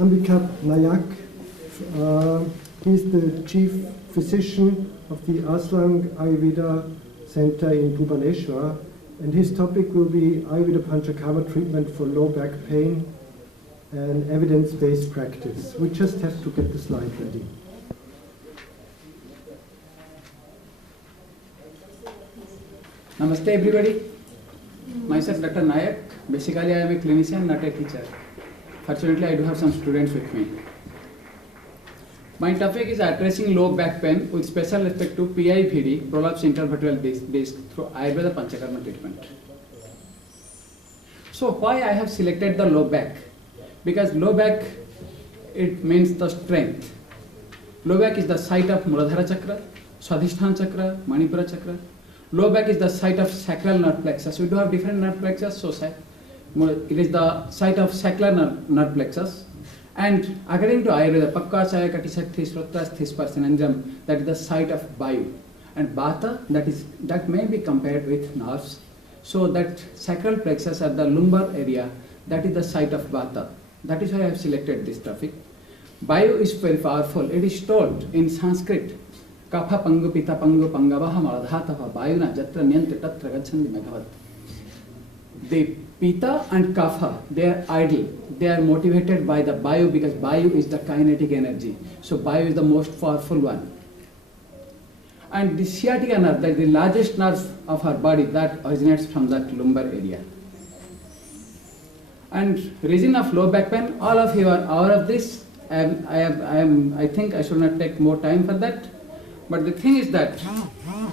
Ambika Nayak. He's the chief physician of the Astang Ayurveda Center in Bhubaneswar, and his topic will be Ayurveda Panchakarma treatment for low back pain and evidence-based practice. We just have to get the slide ready. Namaste everybody. Myself Dr. Nayak. Basically I am a clinician, not a teacher. Fortunately I do have some students with me. My topic is addressing low back pain with special respect to PIVD, prolapse intervertebral disc through Ayurveda Panchakarma treatment. So why I have selected the low back? Because low back, it means the strength. Low back is the site of Muladhara chakra, Swadhisthana chakra, Manipura chakra. Low back is the site of sacral nerve plexus. We do have different nerve plexus, so it is the site of sacral nerve plexus. And according to Ayurveda, Pakka Chaya Kati Shakti Srotra Sthis Parsananjam, that is the site of Vayu. And Vata, that may be compared with nerves. So that sacral plexus at the lumbar area, that is the site of Vata. That is why I have selected this topic. Vayu is very powerful. It is told in Sanskrit, Kapha Pangu Pita Pangu Pangavaha Maladhatava Vayuna Jatra Nyante Tatra Gachandi Meghavat. The Pita and Kapha, they are idle. They are motivated by the Vayu because Vayu is the kinetic energy. So Vayu is the most powerful one. And the sciatica nerve, that is the largest nerve of our body, that originates from that lumbar area. And reason of low back pain, all of you are aware of this. I think I should not take more time for that. But the thing is that,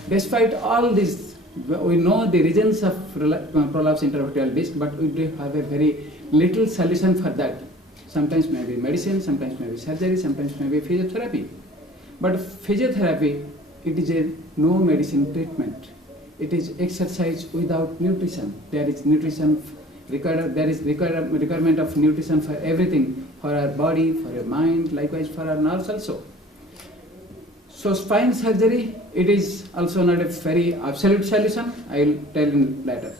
despite all this, we know the reasons of prolapse intervertebral disc, but we do have a very little solution for that. Sometimes maybe medicine, sometimes maybe surgery, sometimes maybe physiotherapy. But physiotherapy, it is a no medicine treatment. It is exercise without nutrition. There is nutrition required. There is requirement of nutrition for everything, for our body, for our mind, likewise for our nerves also. So spine surgery, it is also not a very absolute solution. I will tell you later.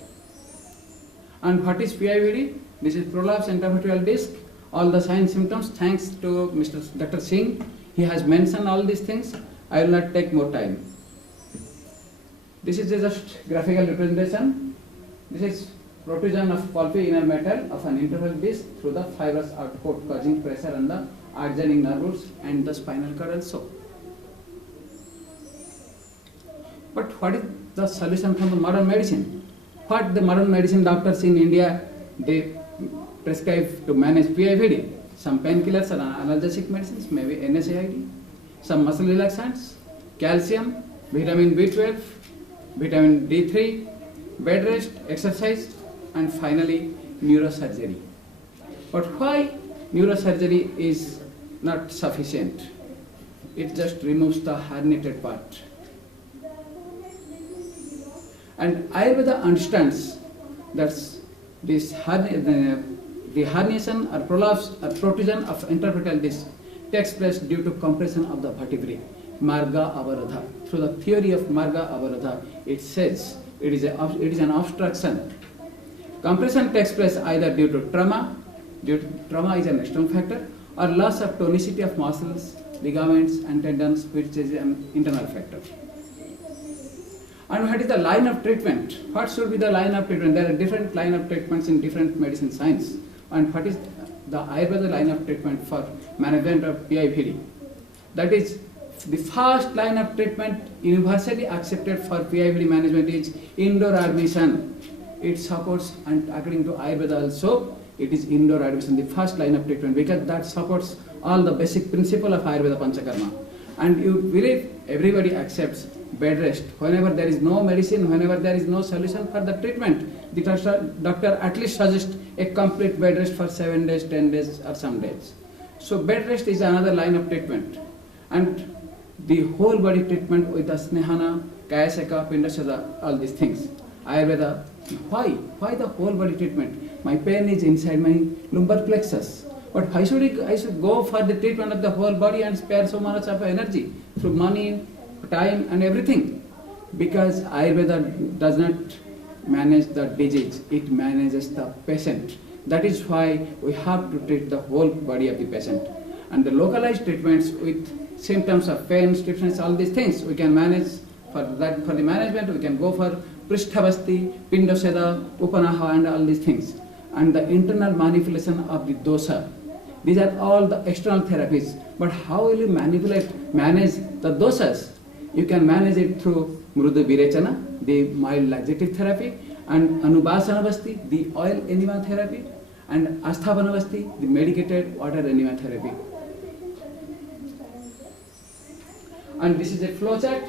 And what is PIVD? This is prolapse intervertebral disc. All the signs, symptoms, thanks to Dr. Singh. He has mentioned all these things. I will not take more time. This is just graphical representation. This is protrusion of pulpy inner metal of an intervertebral disc through the fibrous output, causing pressure on the adjoining nerve roots and the spinal cord also. But what is the solution from the modern medicine? What the modern medicine doctors in India, they prescribe to manage PIVD? Some painkillers or analgesic medicines, maybe NSAID, some muscle relaxants, calcium, vitamin B12, vitamin D3, bed rest, exercise, and finally neurosurgery. But why neurosurgery is not sufficient? It just removes the herniated part. And Ayurveda understands that this the herniation or prolapse or protrusion of intervertebral disc takes place due to compression of the vertebrae, Marga Avarodha. Through the theory of Marga Avarodha, it says it is an obstruction. Compression takes place either due to trauma is an external factor, or loss of tonicity of muscles, ligaments and tendons, which is an internal factor. And what is the line of treatment? What should be the line of treatment? There are different line of treatments in different medicine science. And what is the Ayurveda line of treatment for management of PIVD? That is, the first line of treatment universally accepted for PIVD management is indoor admission. It supports, and according to Ayurveda also, it is indoor admission, the first line of treatment, because that supports all the basic principle of Ayurveda Panchakarma. And you believe everybody accepts bed rest. Whenever there is no medicine, whenever there is no solution for the treatment, the doctor at least suggests a complete bed rest for 7 days, 10 days or some days. So bed rest is another line of treatment. And the whole body treatment with the Snehana, Kayasaka, Pindasada, all these things. Ayurveda, why the whole body treatment? My pain is inside my lumbar plexus. But why should I should go for the treatment of the whole body and spare so much of energy through money, time and everything? Because Ayurveda does not manage the disease, it manages the patient. That is why we have to treat the whole body of the patient. And the localized treatments with symptoms of pain, stiffness, all these things, we can manage. For that, for the management, we can go for Prishthavasti, Pindoseda, Upanaha, and all these things. And the internal manipulation of the dosa. These are all the external therapies. But how will you manage the dosas? You can manage it through Mrudu Virechana, the mild laxative therapy, and Anubasanavasti, the oil enema therapy, and Asthavanavasti, the medicated water enema therapy. And this is a flow chart.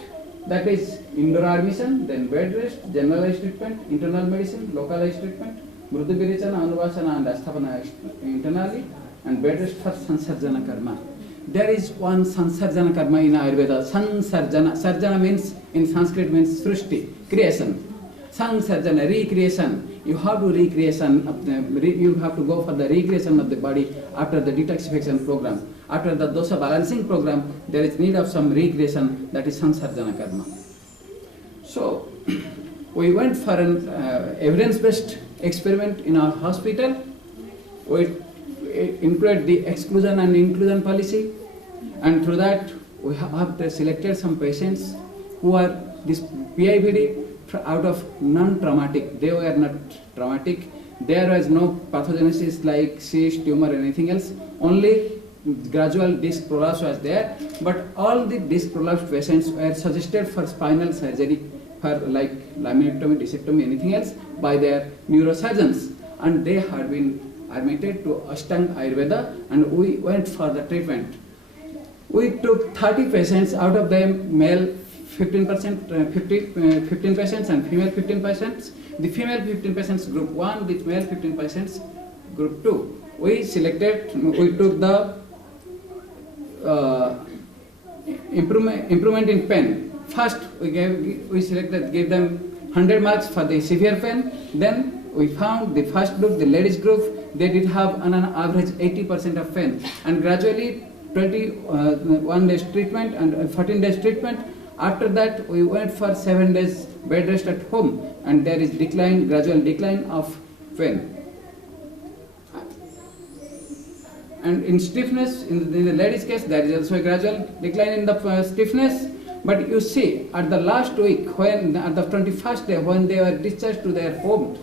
That is indoor admission, then bed rest, generalized treatment, internal medicine, localized treatment, Mrudu Virechana, Anubasana, and Asthavana internally, and bed rest for Sansarjana Karma. There is one Sansarjana Karma in Ayurveda. Sansarjana. Sarjana means, in Sanskrit means Srishti, creation. Sansarjana, recreation. You have to you have to go for the recreation of the body after the detoxification program. After the dosa balancing program, there is need of some recreation, that is Sansarjana Karma. So, we went for an evidence-based experiment in our hospital. We included the exclusion and inclusion policy, and through that we have selected some patients who are this PIVD out of non-traumatic. They were not traumatic. There was no pathogenesis like cyst, tumor, anything else. Only gradual disc prolapse was there. But all the disc prolapse patients were suggested for spinal surgery, for like laminectomy, discectomy, anything else, by their neurosurgeons. And they had been admitted to Astang Ayurveda, and we went for the treatment. We took 30 patients, out of them male 15 patients and female 15 patients. The female 15 patients group 1, the male 15 patients group 2. We took the improvement in pain. First we gave them 100 marks for the severe pain. Then we found the first group, the ladies group, they did have on an average 80% of pain. And gradually 21 days treatment and 14 days treatment. After that, we went for 7 days bed rest at home, and there is gradual decline of pain. And in stiffness, in the ladies' case, there is also a gradual decline in the stiffness. But you see, at the last week, at the 21st day, when they were discharged to their home,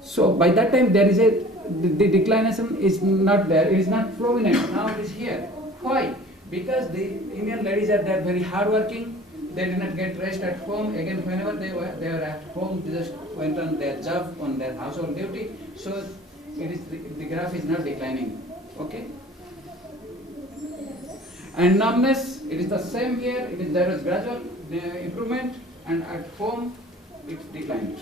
so by that time there is the declination is not there. It is not flowing. Now it is here. Why? Because the Indian ladies are there very hardworking. They did not get rest at home. Again, whenever they were at home, they just went on their job, on their household duty. So the graph is not declining. Okay. And numbness, it is the same here. There was gradual improvement, and at home it declined.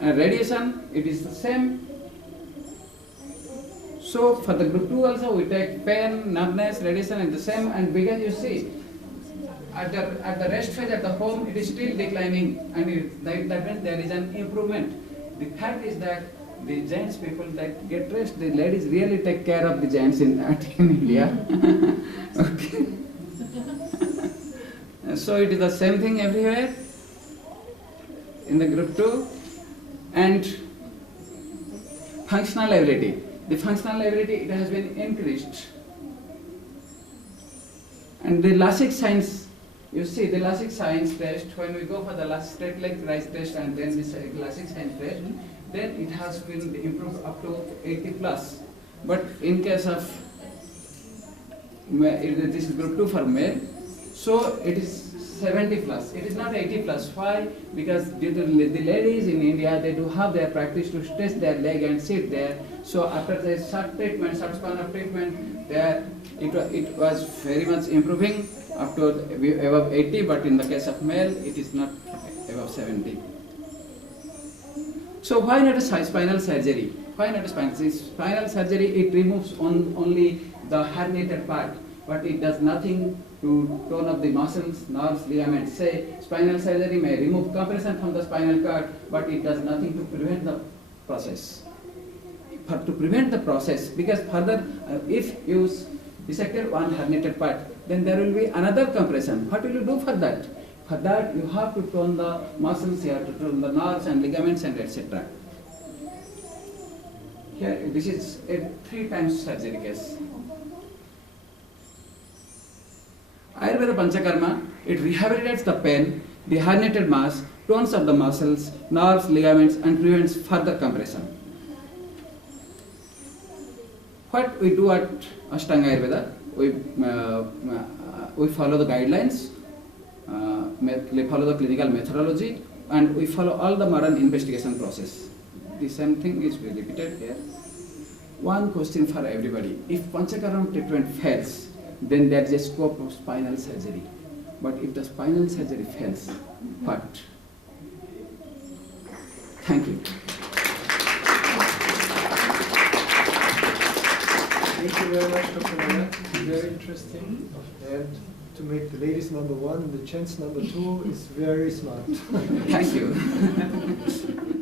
And radiation, it is the same. So for the group 2 also, we take pain, numbness, radiation, and the same. And because you see, at the rest phase at the home, it is still declining, and that means there is an improvement. The fact is that the giants people that get rest, the ladies really take care of the giants in India. Okay. So it is the same thing everywhere in the group 2. And functional ability. The functional ability, it has been increased. And the Lasik signs, you see the Lasik signs test, when we go for the straight leg rise test and then this Lasik signs test, then it has been improved up to 80 plus. But in case of, this is group 2 for male, so it is 70 plus. It is not 80 plus. Why? Because due to the ladies in India, they do have their practice to stretch their leg and sit there. So after the short span of treatment, there it was very much improving up to above 80. But in the case of male, it is not above 70. So why not a spinal surgery? Why not a spinal surgery? It removes only the herniated part, but it does nothing to tone up the muscles, nerves, ligaments. Say, spinal surgery may remove compression from the spinal cord, but it does nothing to prevent the process. To prevent the process, because further, if you dissected one herniated part, then there will be another compression. What will you do for that? For that, you have to tone the muscles, you have to tone the nerves and ligaments and etc. Here, this is a 3 times surgery case. Ayurveda Panchakarma, it rehabilitates the pain, the herniated mass, tones up the muscles, nerves, ligaments, and prevents further compression. What we do at Astang Ayurveda, we follow the guidelines, we follow the clinical methodology, and we follow all the modern investigation process. The same thing is repeated here. One question for everybody: if Panchakarma treatment fails, then there is a scope of spinal surgery. But if the spinal surgery fails, what? Thank you. Thank you very much, Dr. Nayak. Very interesting. And to make the ladies number 1, the gents number 2 is very smart. Thank you.